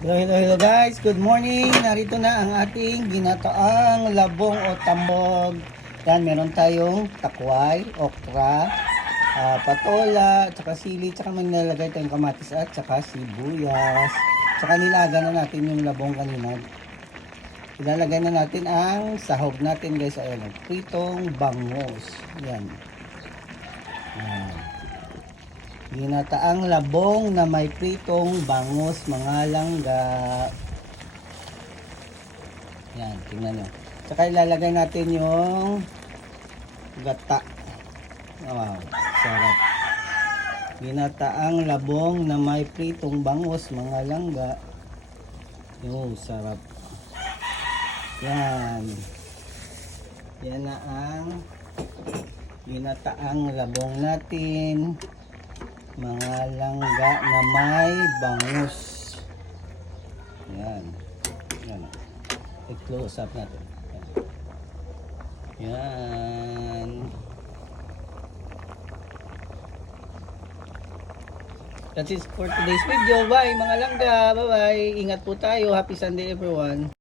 Hello guys, good morning. Narito na ang ating ginataang labong o tambog. Yan, meron tayong takway, okra, patola, tsaka sili, tsaka may nilalagay tayong kamatis at tsaka sibuyas. Tsaka nilaga na natin yung labong kanina. Ilalagay na natin ang sahog natin guys. Ayan, pritong bangus. Yan. Yan. Ginataang labong na may pritong bangus, mga langga. Yan, tingnan nyo. Tsaka ilalagay natin yung gata. Wow, sarap. Ginataang labong na may pritong bangus, mga langga. Yung sarap. Yan. Yan na ang ginataang labong natin. Mga langga na may bangus. Yan. Yan. I-close up natin. Yan. That's it for today's video. Bye mga langga. Bye bye. Ingat po tayo. Happy Sunday everyone.